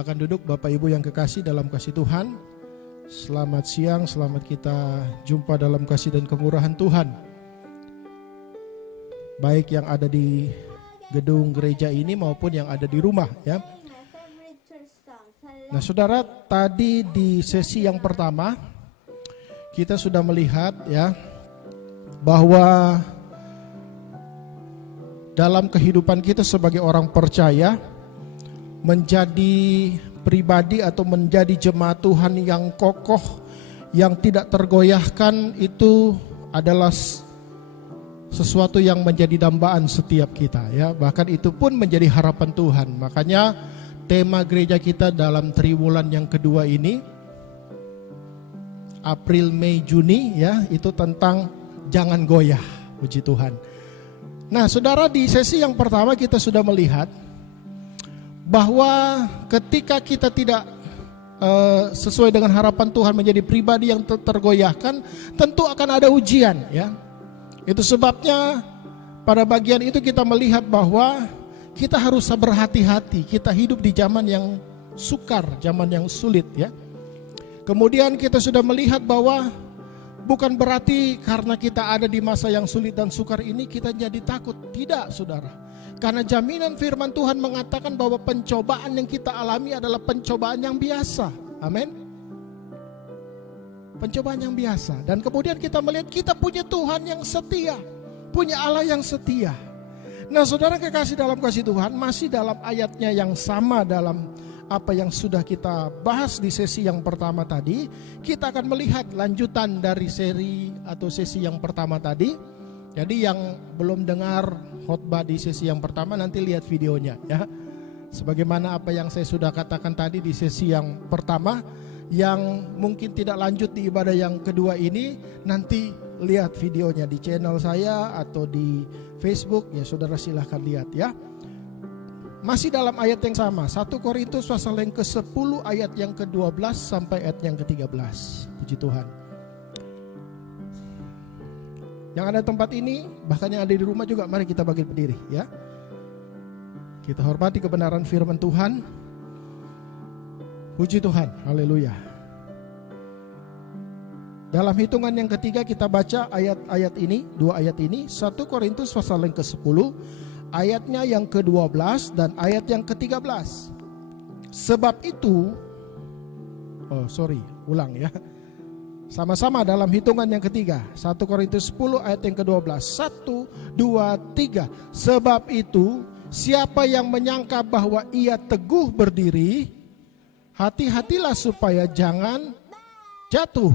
silakan duduk Bapak Ibu yang kekasih dalam kasih Tuhan. Selamat siang, selamat kita jumpa dalam kasih dan kemurahan Tuhan. Baik yang ada di gedung gereja ini maupun yang ada di rumah ya. Nah saudara, tadi di sesi yang pertama kita sudah melihat ya bahwa dalam kehidupan kita sebagai orang percaya, menjadi pribadi atau menjadi jemaat Tuhan yang kokoh, yang tidak tergoyahkan, itu adalah sesuatu yang menjadi dambaan setiap kita ya. Bahkan itu pun menjadi harapan Tuhan. Makanya tema gereja kita dalam triwulan yang kedua ini, April, Mei, Juni ya, itu tentang jangan goyah. Puji Tuhan. Nah saudara, di sesi yang pertama kita sudah melihat bahwa ketika kita tidak sesuai dengan harapan Tuhan, menjadi pribadi yang tergoyahkan, tentu akan ada ujian ya. Itu sebabnya pada bagian itu kita melihat bahwa kita harus berhati-hati. Kita hidup di zaman yang sukar, zaman yang sulit ya. Kemudian kita sudah melihat bahwa bukan berarti karena kita ada di masa yang sulit dan sukar ini kita jadi takut. Tidak saudara. Karena jaminan firman Tuhan mengatakan bahwa pencobaan yang kita alami adalah pencobaan yang biasa. Amin. Pencobaan yang biasa. Dan kemudian kita melihat kita punya Tuhan yang setia. Punya Allah yang setia. Nah saudara kekasih dalam kasih Tuhan, masih dalam ayatnya yang sama dalam apa yang sudah kita bahas di sesi yang pertama tadi. Kita akan melihat lanjutan dari seri atau sesi yang pertama tadi. Jadi yang belum dengar khotbah di sesi yang pertama, nanti lihat videonya ya. Sebagaimana apa yang saya sudah katakan tadi di sesi yang pertama, yang mungkin tidak lanjut di ibadah yang kedua ini, nanti lihat videonya di channel saya atau di Facebook ya, saudara silahkan lihat ya. Masih dalam ayat yang sama, 1 Korintus pasal yang ke-10 ayat yang ke-12 sampai ayat yang ke-13. Puji Tuhan. Yang ada tempat ini, bahkan yang ada di rumah juga, mari kita bangkit berdiri ya. Kita hormati kebenaran firman Tuhan. Puji Tuhan, haleluya. Dalam hitungan yang ketiga kita baca ayat-ayat ini, dua ayat ini, 1 Korintus pasal yang ke-10, ayatnya yang ke-12 dan ayat yang ke-13. Sebab itu, ulang ya. Sama-sama dalam hitungan yang ketiga, 1 Korintus 10 ayat yang ke-12. 1, 2, 3. Sebab itu, siapa yang menyangka bahwa ia teguh berdiri, hati-hatilah supaya jangan jatuh.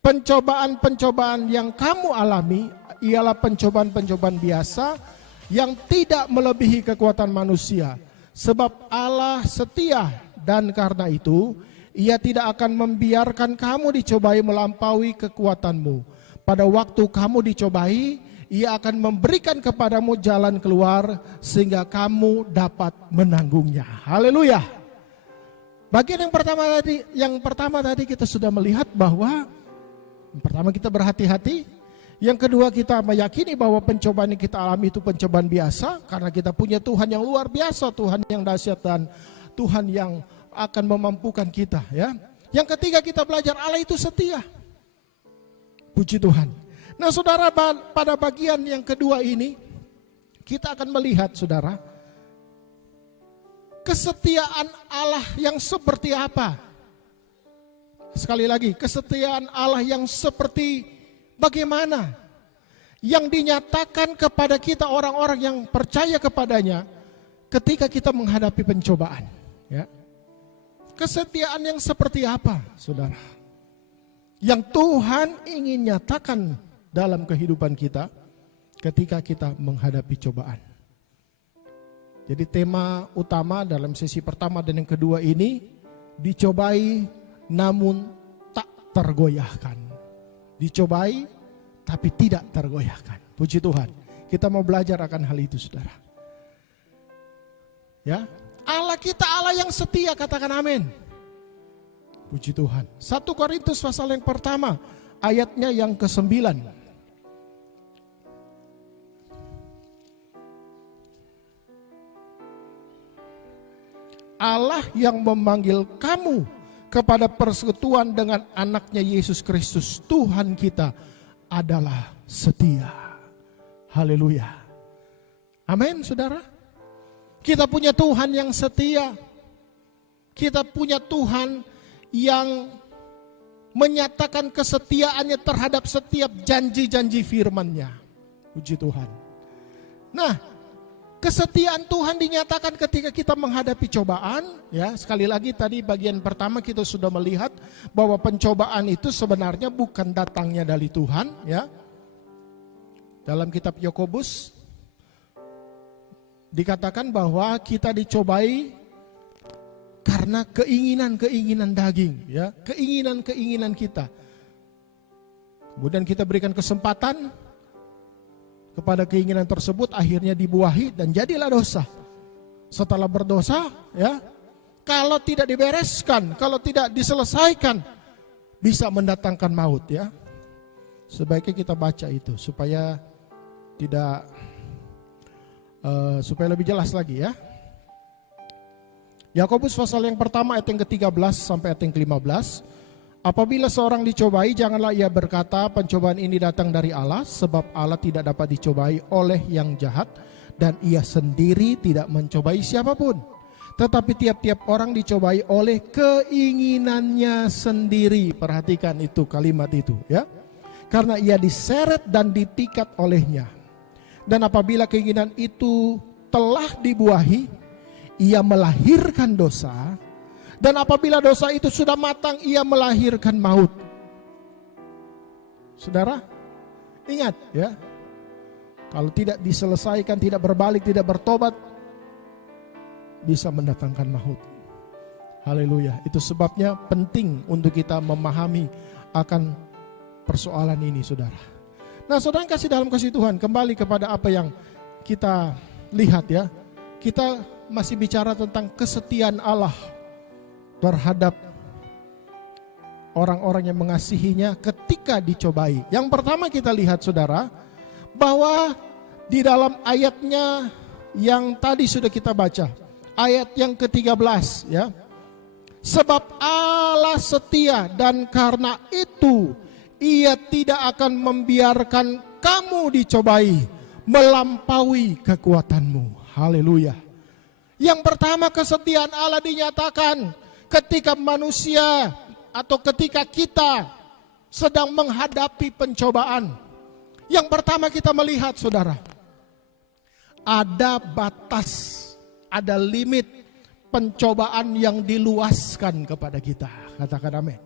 Pencobaan-pencobaan yang kamu alami ialah pencobaan-pencobaan biasa yang tidak melebihi kekuatan manusia. Sebab Allah setia, dan karena itu Ia tidak akan membiarkan kamu dicobai melampaui kekuatanmu. Pada waktu kamu dicobai, Ia akan memberikan kepadamu jalan keluar sehingga kamu dapat menanggungnya. Haleluya. Bagian yang pertama tadi kita sudah melihat bahwa yang pertama kita berhati-hati. Yang kedua kita meyakini bahwa pencobaan yang kita alami itu pencobaan biasa, karena kita punya Tuhan yang luar biasa, Tuhan yang dahsyat dan Tuhan yang akan memampukan kita ya. Yang ketiga kita belajar Allah itu setia. Puji Tuhan. Nah saudara, pada bagian yang kedua ini kita akan melihat saudara, kesetiaan Allah yang seperti apa. Sekali lagi, kesetiaan Allah yang seperti bagaimana, yang dinyatakan kepada kita orang-orang yang percaya kepadanya ketika kita menghadapi pencobaan ya. Kesetiaan yang seperti apa saudara, yang Tuhan ingin nyatakan dalam kehidupan kita ketika kita menghadapi cobaan. Jadi tema utama dalam sesi pertama dan yang kedua ini, dicobai namun tak tergoyahkan. Dicobai tapi tidak tergoyahkan. Puji Tuhan. Kita mau belajar akan hal itu saudara. Ya, Allah kita Allah yang setia, katakan amin. Puji Tuhan. 1 Korintus pasal yang pertama ayatnya yang ke-9. Allah yang memanggil kamu kepada persekutuan dengan anaknya Yesus Kristus Tuhan kita adalah setia. Haleluya. Amin, saudara. Kita punya Tuhan yang setia. Kita punya Tuhan yang menyatakan kesetiaannya terhadap setiap janji-janji firman-Nya. Puji Tuhan. Nah, kesetiaan Tuhan dinyatakan ketika kita menghadapi cobaan. Ya, sekali lagi tadi bagian pertama kita sudah melihat bahwa pencobaan itu sebenarnya bukan datangnya dari Tuhan. Ya, dalam kitab Yakobus dikatakan bahwa kita dicobai karena keinginan-keinginan daging, ya, keinginan-keinginan kita. Kemudian kita berikan kesempatan kepada keinginan tersebut, akhirnya dibuahi dan jadilah dosa. Setelah berdosa, ya, kalau tidak dibereskan, kalau tidak diselesaikan, bisa mendatangkan maut, ya. Sebaiknya kita baca itu supaya tidak supaya lebih jelas lagi, ya. Yakobus pasal yang pertama ayat yang ke-13 sampai ayat yang ke-15. Apabila seorang dicobai, janganlah ia berkata pencobaan ini datang dari Allah, sebab Allah tidak dapat dicobai oleh yang jahat, dan ia sendiri tidak mencobai siapapun. Tetapi tiap-tiap orang dicobai oleh keinginannya sendiri. Perhatikan itu, kalimat itu, ya. Karena ia diseret dan dipikat olehnya. Dan apabila keinginan itu telah dibuahi, ia melahirkan dosa. Dan apabila dosa itu sudah matang, ia melahirkan maut. Saudara, ingat, ya. Kalau tidak diselesaikan, tidak berbalik, tidak bertobat, bisa mendatangkan maut. Haleluya. Itu sebabnya penting untuk kita memahami akan persoalan ini, saudara. Nah, saudara kasih dalam kasih Tuhan, kembali kepada apa yang kita lihat, ya. Kita masih bicara tentang kesetiaan Allah terhadap orang-orang yang mengasihinya ketika dicobai. Yang pertama kita lihat, saudara, bahwa di dalam ayatnya yang tadi sudah kita baca, ayat yang ke-13, ya. Sebab Allah setia dan karena itu ia tidak akan membiarkan kamu dicobai melampaui kekuatanmu. Haleluya. Yang pertama, kesetiaan Allah dinyatakan ketika manusia atau ketika kita sedang menghadapi pencobaan. Yang pertama kita melihat, saudara, ada batas, ada limit pencobaan yang diluaskan kepada kita. Katakan amin.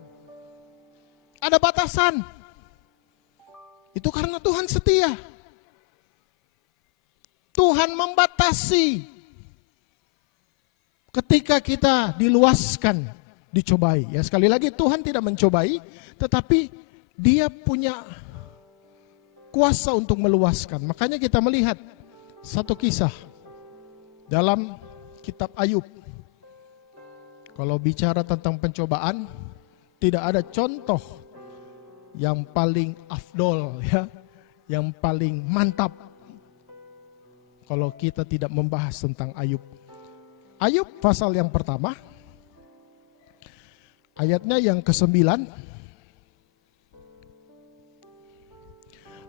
Ada batasan. Itu karena Tuhan setia. Tuhan membatasi ketika kita diluaskan, dicobai. Ya, sekali lagi Tuhan tidak mencobai, tetapi Dia punya kuasa untuk meluaskan. Makanya kita melihat satu kisah dalam kitab Ayub. Kalau bicara tentang pencobaan, tidak ada contoh yang paling afdol, ya, yang paling mantap kalau kita tidak membahas tentang Ayub. Ayub pasal yang pertama, ayatnya yang ke-9.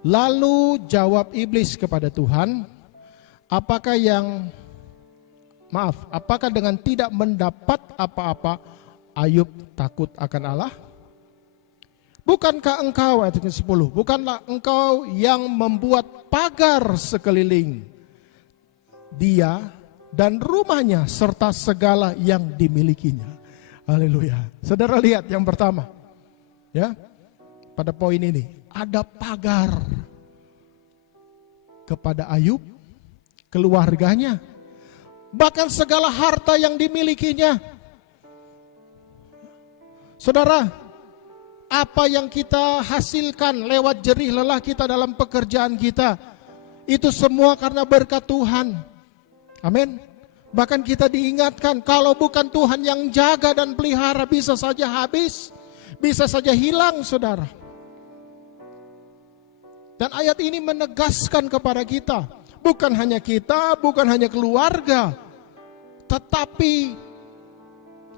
Lalu jawab iblis kepada Tuhan, apakah dengan tidak mendapat apa-apa Ayub takut akan Allah? Bukankah engkau, ayat ke-10, bukanlah engkau yang membuat pagar sekeliling dia dan rumahnya serta segala yang dimilikinya. Haleluya. Saudara lihat yang pertama, ya, pada poin ini ada pagar kepada Ayub, keluarganya, bahkan segala harta yang dimilikinya. Saudara, apa yang kita hasilkan lewat jerih lelah kita dalam pekerjaan kita, itu semua karena berkat Tuhan. Amin. Bahkan kita diingatkan, kalau bukan Tuhan yang jaga dan pelihara, bisa saja habis, bisa saja hilang, saudara. Dan ayat ini menegaskan kepada kita, bukan hanya kita, bukan hanya keluarga, tetapi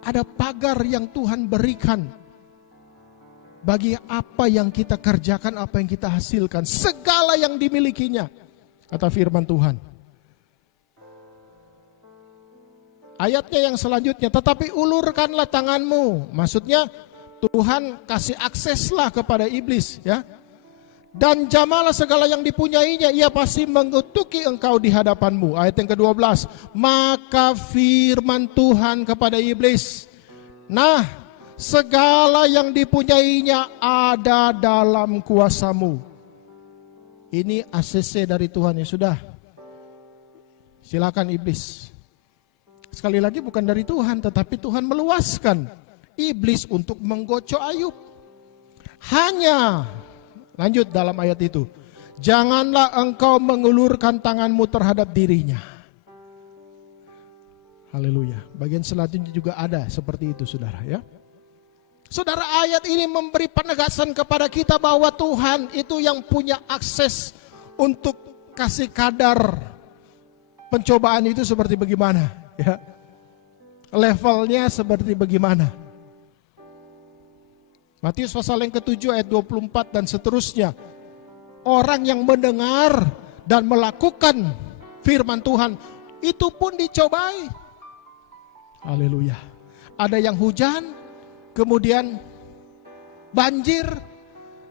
Ada pagar yang Tuhan berikan bagi apa yang kita kerjakan, apa yang kita hasilkan, segala yang dimilikinya, kata firman Tuhan. Ayatnya yang selanjutnya, tetapi ulurkanlah tanganmu. Maksudnya Tuhan kasih akseslah kepada iblis, ya. Dan jamalah segala yang dipunyainya, ia pasti mengutuki engkau di hadapanmu. Ayat yang ke-12, maka firman Tuhan kepada iblis, nah, segala yang dipunyainya ada dalam kuasamu. Ini ACC dari Tuhan, ya sudah. Silakan iblis. Sekali lagi bukan dari Tuhan, tetapi Tuhan meluaskan iblis untuk menggocok Ayub. Hanya, lanjut dalam ayat itu, janganlah engkau mengulurkan tanganmu terhadap dirinya. Haleluya. Bagian selanjutnya juga ada seperti itu, saudara, ya. Saudara, ayat ini memberi penegasan kepada kita bahwa Tuhan itu yang punya akses untuk kasih kadar pencobaan itu seperti bagaimana, ya. Levelnya seperti bagaimana. Matius pasal yang ke-7 ayat 24 dan seterusnya. Orang yang mendengar dan melakukan firman Tuhan itu pun dicobai. Haleluya. Ada yang hujan, kemudian banjir,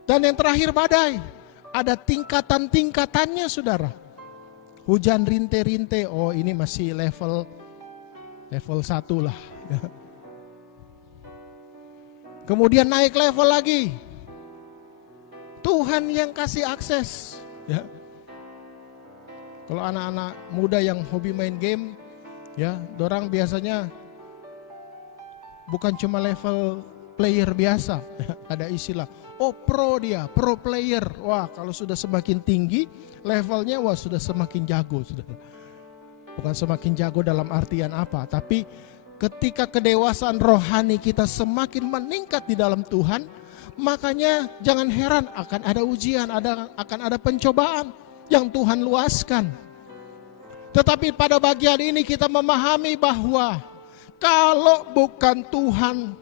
dan yang terakhir badai. Ada tingkatan-tingkatannya, saudara. Hujan rinte-rinte, oh ini masih level 1 lah. Kemudian naik level lagi. Tuhan yang kasih akses, ya. Kalau anak-anak muda yang hobi main game, ya, dorang biasanya bukan cuma level player biasa. Ada istilah, oh pro dia, pro player. Wah, kalau sudah semakin tinggi levelnya, wah sudah semakin jago, sudah. Bukan semakin jago dalam artian apa, tapi ketika kedewasaan rohani kita semakin meningkat di dalam Tuhan, makanya jangan heran akan ada ujian, akan ada pencobaan yang Tuhan luaskan. Tetapi pada bagian ini kita memahami bahwa kalau bukan Tuhan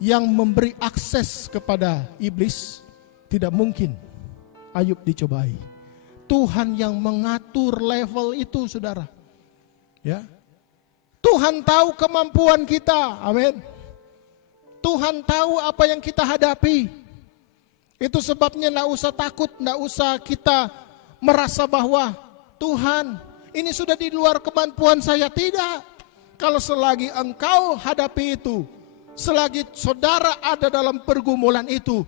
yang memberi akses kepada iblis, tidak mungkin Ayub dicobai. Tuhan yang mengatur level itu, saudara. Ya. Tuhan tahu kemampuan kita, amin. Tuhan tahu apa yang kita hadapi. Itu sebabnya tidak usah takut, tidak usah kita merasa bahwa Tuhan, ini sudah di luar kemampuan saya. Tidak. Kalau selagi engkau hadapi itu, selagi saudara ada dalam pergumulan itu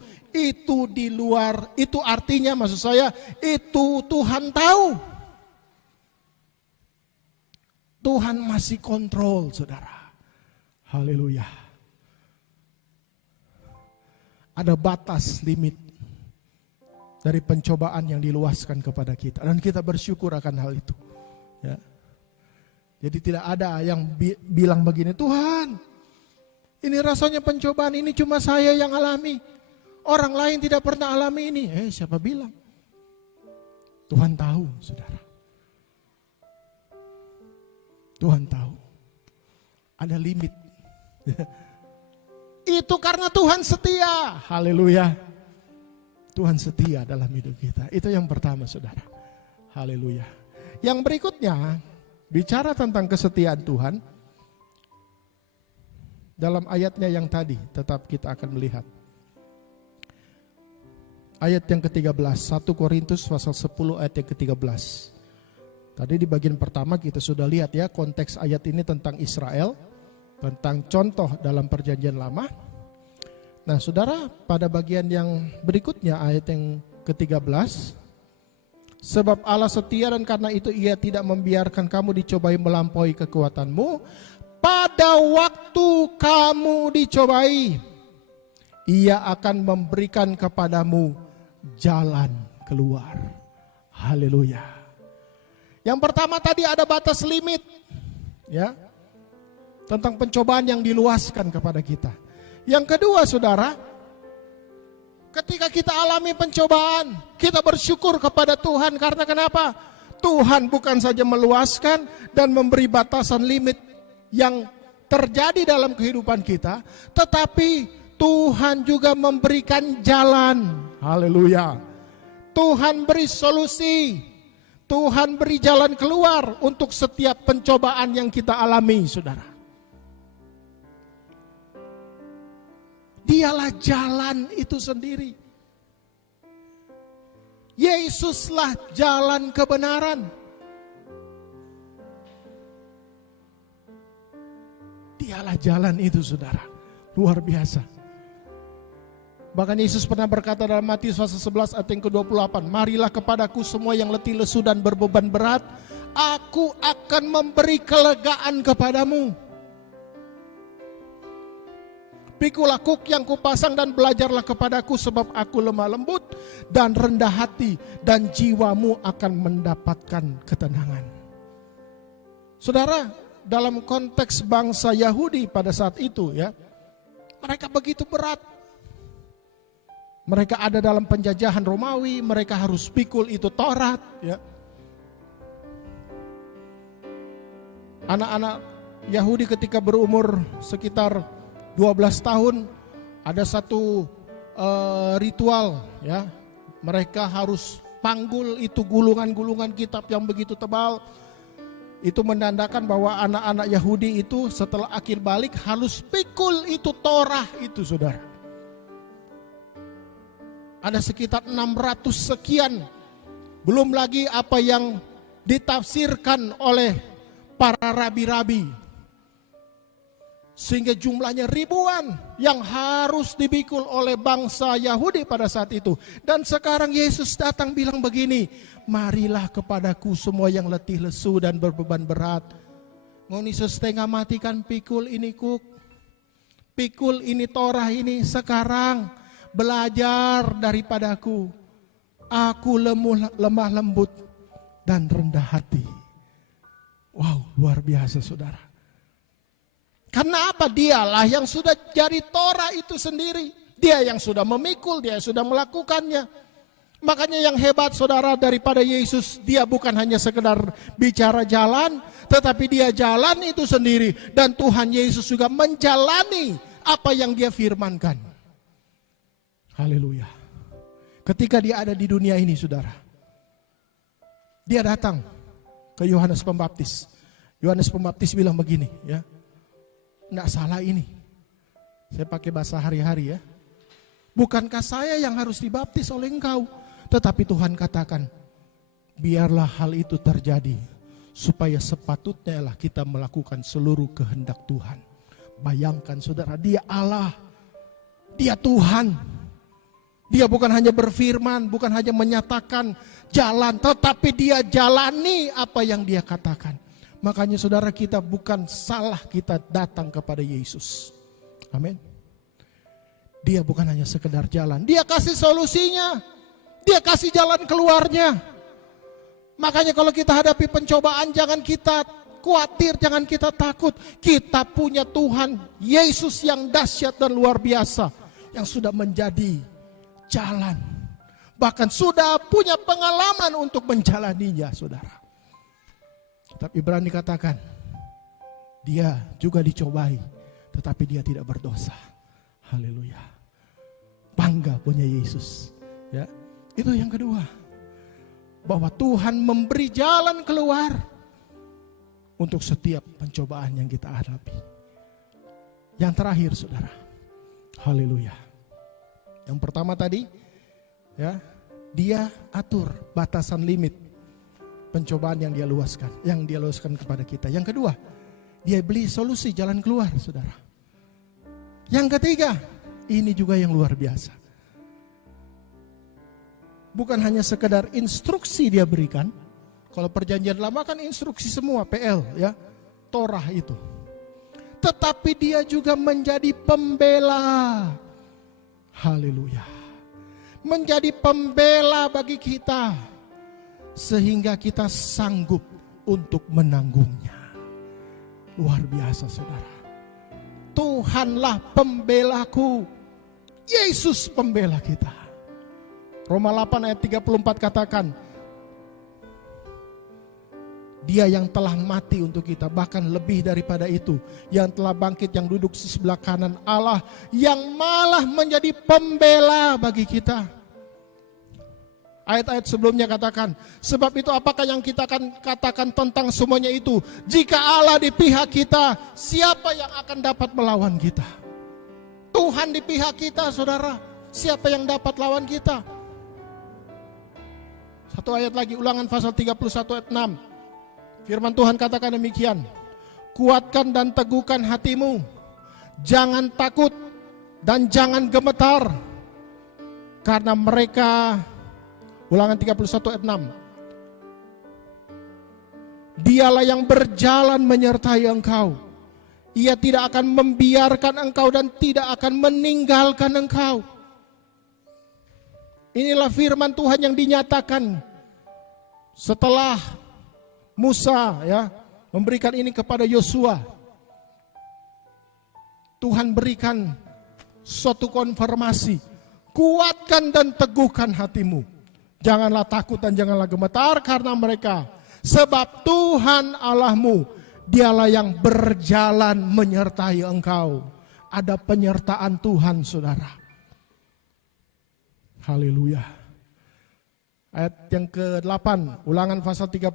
di luar, itu artinya maksud saya, itu Tuhan tahu. Tuhan masih kontrol, saudara. Haleluya. Ada batas limit dari pencobaan yang diluaskan kepada kita, dan kita bersyukur akan hal itu, ya. Jadi tidak ada yang bilang begini, Tuhan, ini rasanya pencobaan ini cuma saya yang alami, orang lain tidak pernah alami ini. Siapa bilang? Tuhan tahu, saudara. Tuhan tahu. Ada limit. Itu karena Tuhan setia. Haleluya. Tuhan setia dalam hidup kita. Itu yang pertama, saudara. Haleluya. Yang berikutnya, bicara tentang kesetiaan Tuhan. Dalam ayatnya yang tadi, tetap kita akan melihat. Ayat yang ke-13, 1 Korintus pasal 10 ayat yang ke-13. Tadi di bagian pertama kita sudah lihat, ya, konteks ayat ini tentang Israel, tentang contoh dalam perjanjian lama. Nah, saudara, pada bagian yang berikutnya ayat yang ke-13, sebab Allah setia dan karena itu ia tidak membiarkan kamu dicobai melampaui kekuatanmu. Pada waktu kamu dicobai, ia akan memberikan kepadamu jalan keluar. Haleluya. Yang pertama tadi ada batas limit, ya, tentang pencobaan yang diluaskan kepada kita. Yang kedua, saudara, ketika kita alami pencobaan, kita bersyukur kepada Tuhan. Karena kenapa? Tuhan bukan saja meluaskan dan memberi batasan limit yang terjadi dalam kehidupan kita, tetapi Tuhan juga memberikan jalan. Haleluya. Tuhan beri solusi. Tuhan beri jalan keluar untuk setiap pencobaan yang kita alami, saudara. Dialah jalan itu sendiri. Yesuslah jalan kebenaran. Dialah jalan itu, saudara. Luar biasa. Bahkan Yesus pernah berkata dalam Matius pasal 11 ayat yang ke-28, marilah kepadaku semua yang letih lesu dan berbeban berat, aku akan memberi kelegaan kepadamu. Pikulah kuk yang kupasang dan belajarlah kepadaku, sebab aku lemah lembut dan rendah hati, dan jiwamu akan mendapatkan ketenangan. Saudara, dalam konteks bangsa Yahudi pada saat itu, ya, mereka begitu berat. Mereka ada dalam penjajahan Romawi, mereka harus pikul itu Taurat, ya. Anak-anak Yahudi ketika berumur sekitar 12 tahun ada satu ritual, ya. Mereka harus panggul itu gulungan-gulungan kitab yang begitu tebal. Itu menandakan bahwa anak-anak Yahudi itu setelah akhir balik harus pikul itu Torah itu, saudara. Ada sekitar 600 sekian. Belum lagi apa yang ditafsirkan oleh para rabi-rabi. Sehingga jumlahnya ribuan yang harus dipikul oleh bangsa Yahudi pada saat itu. Dan sekarang Yesus datang bilang begini, marilah kepadaku semua yang letih lesu dan berbeban berat. Ngoni setengah matikan pikul ini kuk. Pikul ini Torah ini sekarang. Belajar daripadaku. Aku lemah lembut dan rendah hati. Wow, luar biasa, saudara. Karena apa? Dialah yang sudah jadi Torah itu sendiri. Dia yang sudah memikul, dia yang sudah melakukannya. Makanya yang hebat, saudara, daripada Yesus, dia bukan hanya sekedar bicara jalan, tetapi dia jalan itu sendiri. Dan Tuhan Yesus juga menjalani apa yang dia firmankan. Haleluya. Ketika dia ada di dunia ini, saudara, dia datang ke Yohanes Pembaptis. Yohanes Pembaptis bilang begini, ya, enggak salah ini. Saya pakai bahasa hari-hari, ya. Bukankah saya yang harus dibaptis oleh engkau? Tetapi Tuhan katakan, biarlah hal itu terjadi, supaya sepatutnya lah kita melakukan seluruh kehendak Tuhan. Bayangkan, saudara, dia Allah, dia Tuhan. Dia bukan hanya berfirman, bukan hanya menyatakan jalan, tetapi dia jalani apa yang dia katakan. Makanya saudara, kita bukan salah kita datang kepada Yesus. Amin. Dia bukan hanya sekedar jalan, dia kasih solusinya, dia kasih jalan keluarnya. Makanya kalau kita hadapi pencobaan, jangan kita khawatir, jangan kita takut. Kita punya Tuhan Yesus yang dahsyat dan luar biasa, yang sudah menjadi jalan, bahkan sudah punya pengalaman untuk menjalaninya, saudara. Tapi berani katakan, dia juga dicobai, tetapi dia tidak berdosa. Haleluya. Bangga punya Yesus, ya. Itu yang kedua, bahwa Tuhan memberi jalan keluar untuk setiap pencobaan yang kita hadapi. Yang terakhir, saudara, haleluya. Yang pertama tadi, ya, dia atur batasan limit pencobaan yang dia luaskan kepada kita. Yang kedua, dia beli solusi jalan keluar, saudara. Yang ketiga, ini juga yang luar biasa. Bukan hanya sekedar instruksi dia berikan. Kalau perjanjian lama kan instruksi semua, PL, ya, Torah itu. Tetapi dia juga menjadi pembela. Haleluya. Menjadi pembela bagi kita, sehingga kita sanggup untuk menanggungnya. Luar biasa, saudara. Tuhanlah pembelaku, Yesus pembela kita. Roma 8 ayat 34 katakan, Dia yang telah mati untuk kita, bahkan lebih daripada itu, yang telah bangkit, yang duduk di sebelah kanan Allah, yang malah menjadi pembela bagi kita. Ayat-ayat sebelumnya katakan, sebab itu apakah yang kita akan katakan tentang semuanya itu? Jika Allah di pihak kita, siapa yang akan dapat melawan kita? Tuhan di pihak kita, saudara. Siapa yang dapat lawan kita? Satu ayat lagi, Ulangan pasal 31 ayat 6. Firman Tuhan katakan demikian, kuatkan dan teguhkan hatimu, jangan takut dan jangan gemetar, karena mereka, Ulangan 31 ayat 6, dialah yang berjalan menyertai engkau, ia tidak akan membiarkan engkau dan tidak akan meninggalkan engkau. Inilah firman Tuhan yang dinyatakan setelah Musa memberikan ini kepada Yosua. Tuhan berikan suatu konfirmasi, kuatkan dan teguhkan hatimu, janganlah takut dan janganlah gemetar karena mereka, sebab Tuhan Allahmu, dialah yang berjalan menyertai engkau. Ada penyertaan Tuhan, saudara. Haleluya. Ayat yang ke-8, Ulangan pasal 31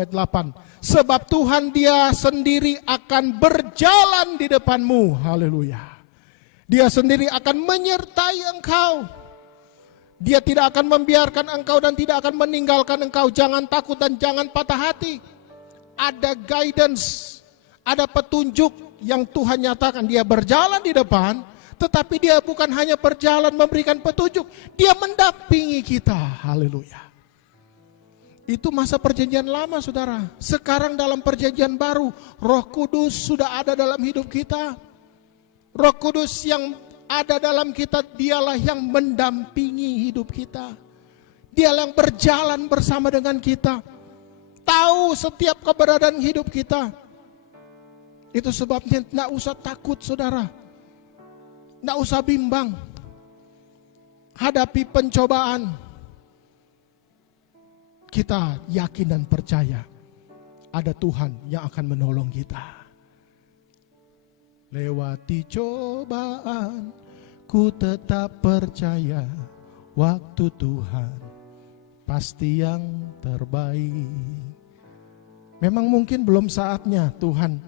ayat 8. Sebab Tuhan dia sendiri akan berjalan di depanmu. Haleluya. Dia sendiri akan menyertai engkau. Dia tidak akan membiarkan engkau dan tidak akan meninggalkan engkau. Jangan takut dan jangan patah hati. Ada guidance, ada petunjuk yang Tuhan nyatakan. Dia berjalan di depan, tetapi dia bukan hanya berjalan memberikan petunjuk, dia mendampingi kita. Haleluya. Itu masa perjanjian lama, saudara. Sekarang dalam perjanjian baru, Roh Kudus sudah ada dalam hidup kita. Roh Kudus yang ada dalam kita, dialah yang mendampingi hidup kita. Dialah yang berjalan bersama dengan kita, tahu setiap keberadaan hidup kita. Itu sebabnya tidak usah takut, saudara. Tidak usah bimbang. Hadapi pencobaan, kita yakin dan percaya ada Tuhan yang akan menolong kita. Lewati cobaan, ku tetap percaya waktu Tuhan pasti yang terbaik. Memang mungkin belum saatnya Tuhan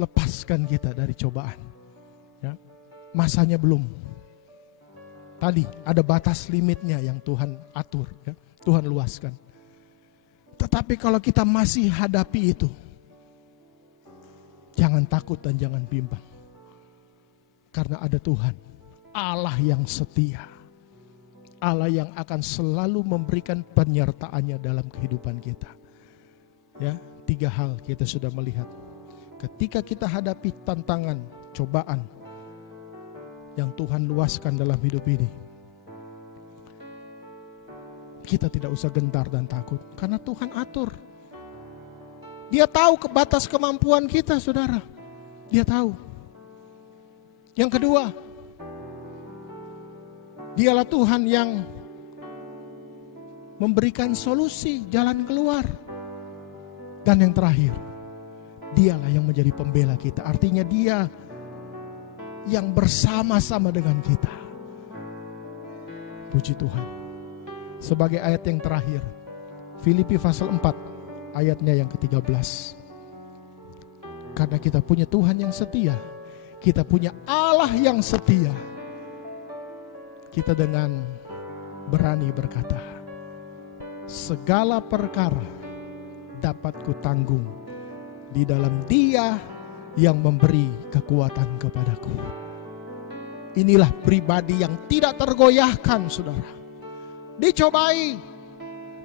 lepaskan kita dari cobaan. Masanya belum. Tadi ada batas limitnya yang Tuhan atur, Tuhan luaskan. Tetapi kalau kita masih hadapi itu, jangan takut dan jangan bimbang. Karena ada Tuhan, Allah yang setia, Allah yang akan selalu memberikan penyertaannya dalam kehidupan kita. 3 hal kita sudah melihat. Ketika kita hadapi tantangan, cobaan yang Tuhan luaskan dalam hidup ini, kita tidak usah gentar dan takut, karena Tuhan atur. Dia tahu batas kemampuan kita, saudara. Dia tahu. Yang kedua, dialah Tuhan yang memberikan solusi, jalan keluar. Dan yang terakhir, dialah yang menjadi pembela kita. Artinya dia yang bersama-sama dengan kita. Puji Tuhan. Sebagai ayat yang terakhir, Filipi pasal 4 ayatnya yang ke-13. Karena kita punya Tuhan yang setia, kita punya Allah yang setia, kita dengan berani berkata, segala perkara dapat kutanggung di dalam Dia yang memberi kekuatan kepadaku. Inilah pribadi yang tidak tergoyahkan, saudara. Dicobai,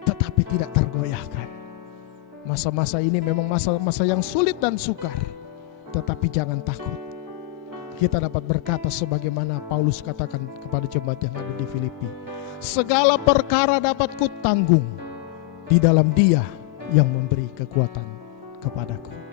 tetapi tidak tergoyahkan. Masa-masa ini memang masa-masa yang sulit dan sukar, tetapi jangan takut. Kita dapat berkata sebagaimana Paulus katakan kepada jemaat yang ada di Filipi, segala perkara dapat kutanggung di dalam Dia yang memberi kekuatan kepadaku.